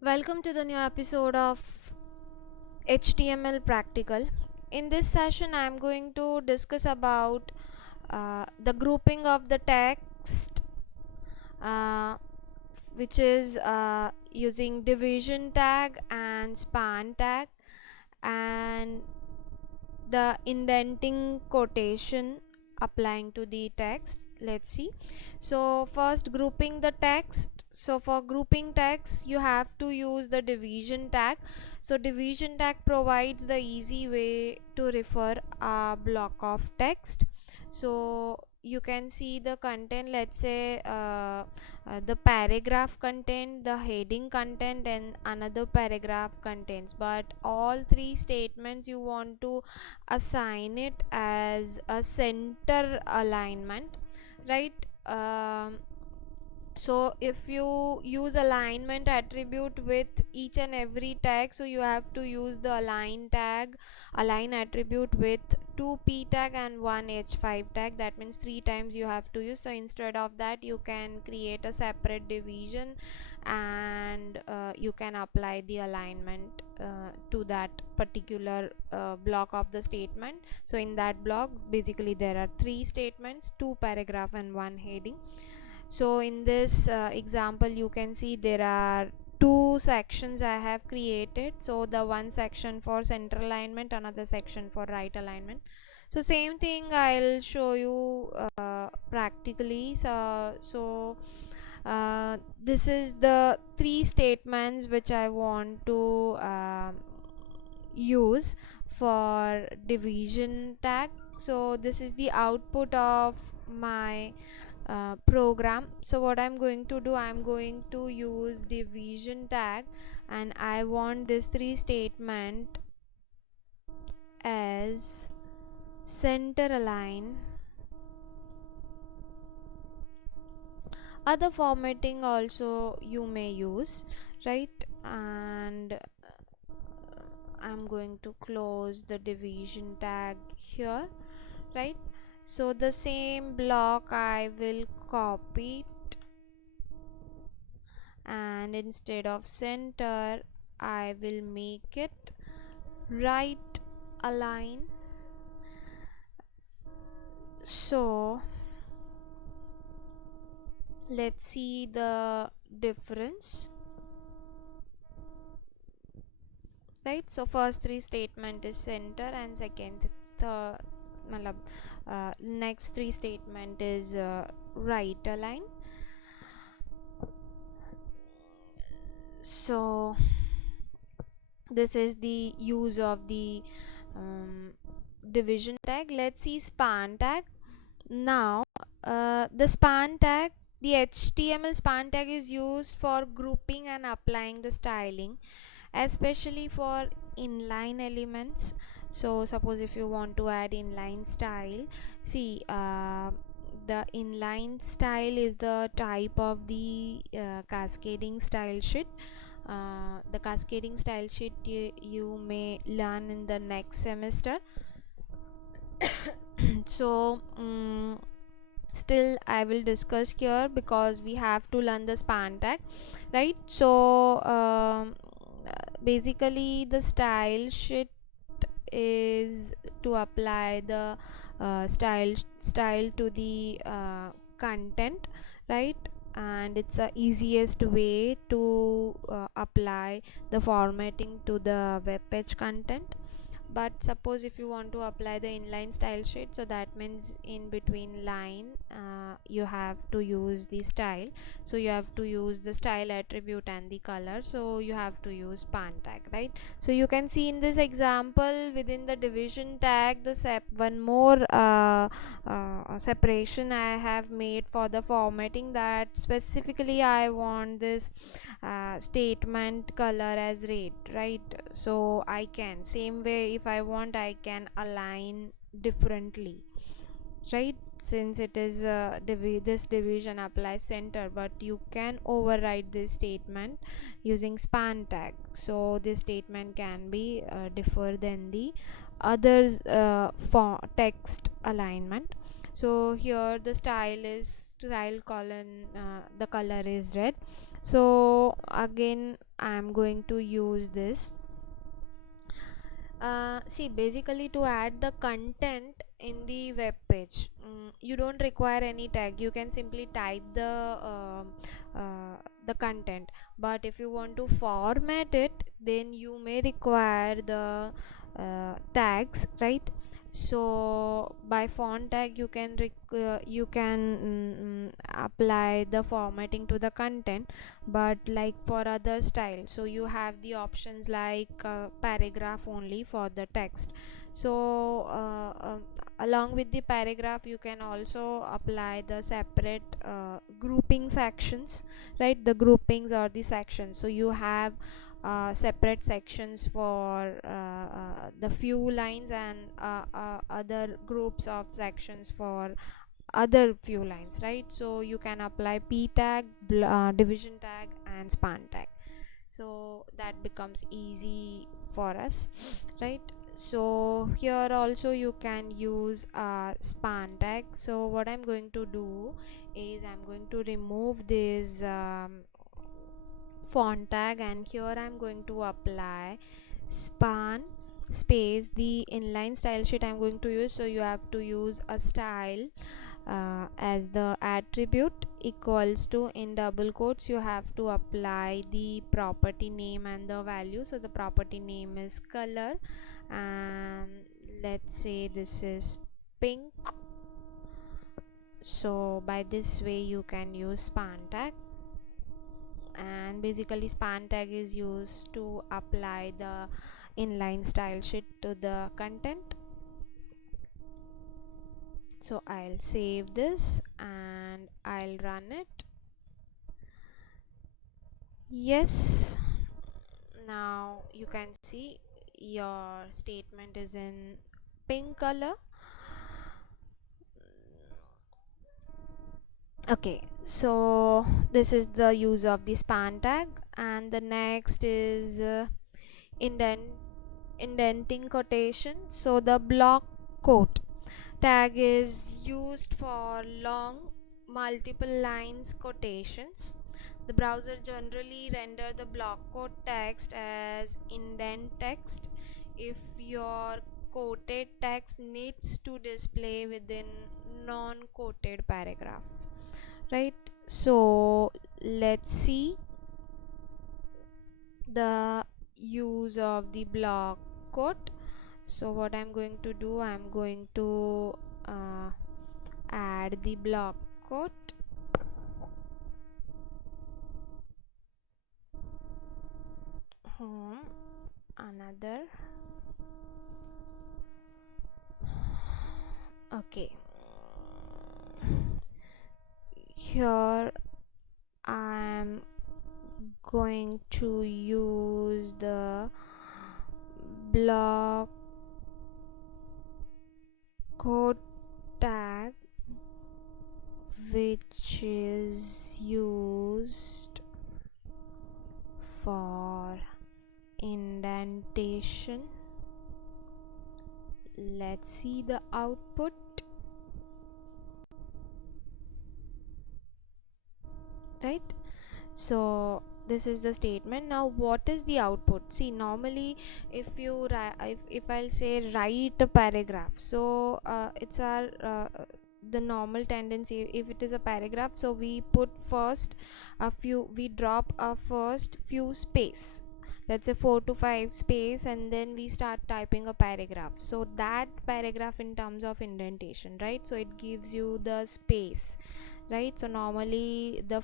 Welcome to the new episode of HTML Practical. In this session, I am going to discuss about the grouping of the text, uh, which is using division tag and span tag, and the indenting quotation applying to the text. Let's see. So first, grouping the text. So for grouping text, you have to use the division tag. So division tag provides the easy way to refer a block of text. So you can see the content, let's say the paragraph content, the heading content, and another paragraph contains, but all three statements you want to assign it as a center alignment, right? So if you use alignment attribute with each and every tag, so you have to use the align attribute with 2 p tag and 1 h5 tag. That means 3 times you have to use. So instead of that, you can create a separate division, and you can apply the alignment to that particular block of the statement. So in that block, basically there are 3 statements, 2 paragraph and 1 heading. So in this example, you can see there are two sections I have created. So the one section for center alignment, another section for right alignment. So same thing I'll show you practically. This is the 3 statements which I want to use for division tag. So this is the output of my program. So what I'm going to do, I'm going to use division tag, and I want this 3 statement as center align. Other formatting also you may use, right? And I'm going to close the division tag here, right? So the same block I will copy it, and instead of center I will make it right align. So let's see the difference, right? So first 3 statement is center, and second the next 3 statement is right align. So this is the use of the division tag. Let's see span tag. Now the span tag, the HTML span tag is used for grouping and applying the styling, especially for inline elements. So suppose if you want to add inline style, see the inline style is the type of the cascading style sheet. The cascading style sheet you may learn in the next semester. So still I will discuss here because we have to learn the span tag, right? So basically the style sheet is to apply the style to the content, right? And it's the easiest way to apply the formatting to the web page content. But suppose if you want to apply the inline style sheet, so that means in between line you have to use the style. So you have to use the style attribute and the color, so you have to use span tag, right? So you can see in this example, within the division tag, the one more separation I have made for the formatting, that specifically I want this statement color as red, right? So I can, same way if I want, I can align differently, right? Since it is this division applies center, but you can override this statement using span tag. So this statement can be differ than the others for text alignment. So here the style colon, the color is red. So again I'm going to use this. See, basically to add the content in the web page, you don't require any tag. You can simply type the content. But if you want to format it, then you may require the tags, right? So by font tag you can apply the formatting to the content. But like for other style, so you have the options like paragraph only for the text. So along with the paragraph you can also apply the separate grouping sections, right? The groupings or the sections. So you have separate sections for the few lines, and other groups of sections for other few lines, right? So you can apply p tag, division tag and span tag, so that becomes easy for us, right? So here also you can use span tag. So what I'm going to do is I'm going to remove this font tag, and here I'm going to apply span space the inline style sheet I'm going to use. So you have to use a style as the attribute equals to, in double quotes you have to apply the property name and the value. So the property name is color, and let's say this is pink. So by this way you can use span tag, and basically span tag is used to apply the inline style sheet to the content. So I'll save this and I'll run it. Yes, now you can see your statement is in pink color. Okay, so this is the use of the span tag, and the next is indenting quotation. So the block quote tag is used for long multiple lines quotations. The browser generally render the block quote text as indent text if your quoted text needs to display within non-quoted paragraph, right? So let's see the use of the block quote. So what I'm going to do, I'm going to add the block quote. Home, another. Okay, here I'm going to use the block quote tag which is used for indentation. Let's see the output. Right, so this is the statement. Now what is the output? See, normally if you if I'll say write a paragraph, so it's our the normal tendency. If it is a paragraph, so we put first a few, we drop a first few space, let's say 4 to 5 space, and then we start typing a paragraph. So that paragraph in terms of indentation, right? So it gives you the space, right? So normally the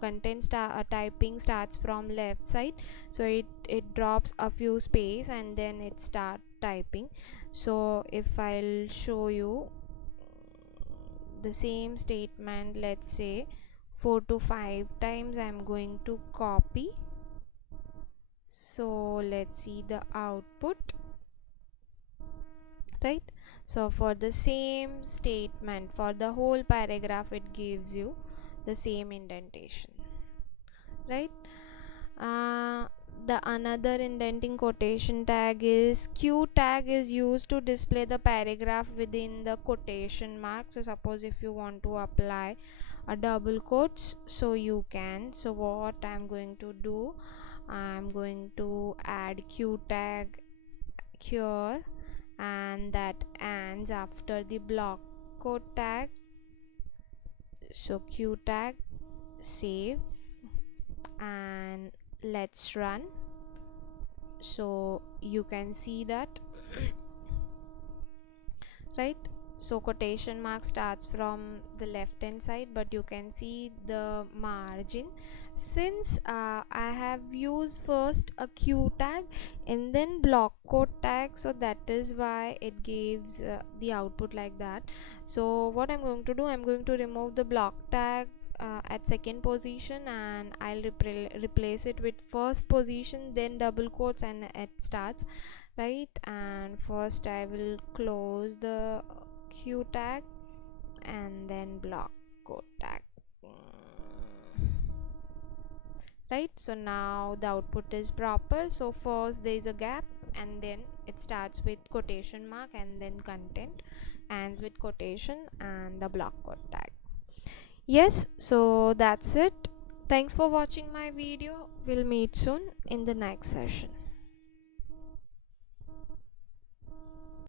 content typing starts from left side, so it drops a few space and then it start typing. So if I'll show you the same statement, let's say 4 to 5 times, I'm going to copy. So let's see the output, right? So for the same statement, for the whole paragraph, it gives you the same indentation, right? The another indenting quotation tag is q tag, is used to display the paragraph within the quotation mark. So suppose if you want to apply a double quotes, so you can. So what I'm going to do, I'm going to add q tag here, and that ends after the block quote tag. So q tag, save, and let's run. So you can see that right. So quotation mark starts from the left hand side, but you can see the margin. Since I have used first a q tag and then block quote tag, so that is why it gives the output like that. So what I'm going to do, I'm going to remove the block tag at second position, and I'll replace it with first position, then double quotes, and it starts right. And first I will close the q tag and then block quote tag. Right, so now the output is proper. So first there is a gap, and then it starts with quotation mark, and then content ends with quotation and the block quote tag. Yes, so that's it. Thanks for watching my video. We'll meet soon in the next session.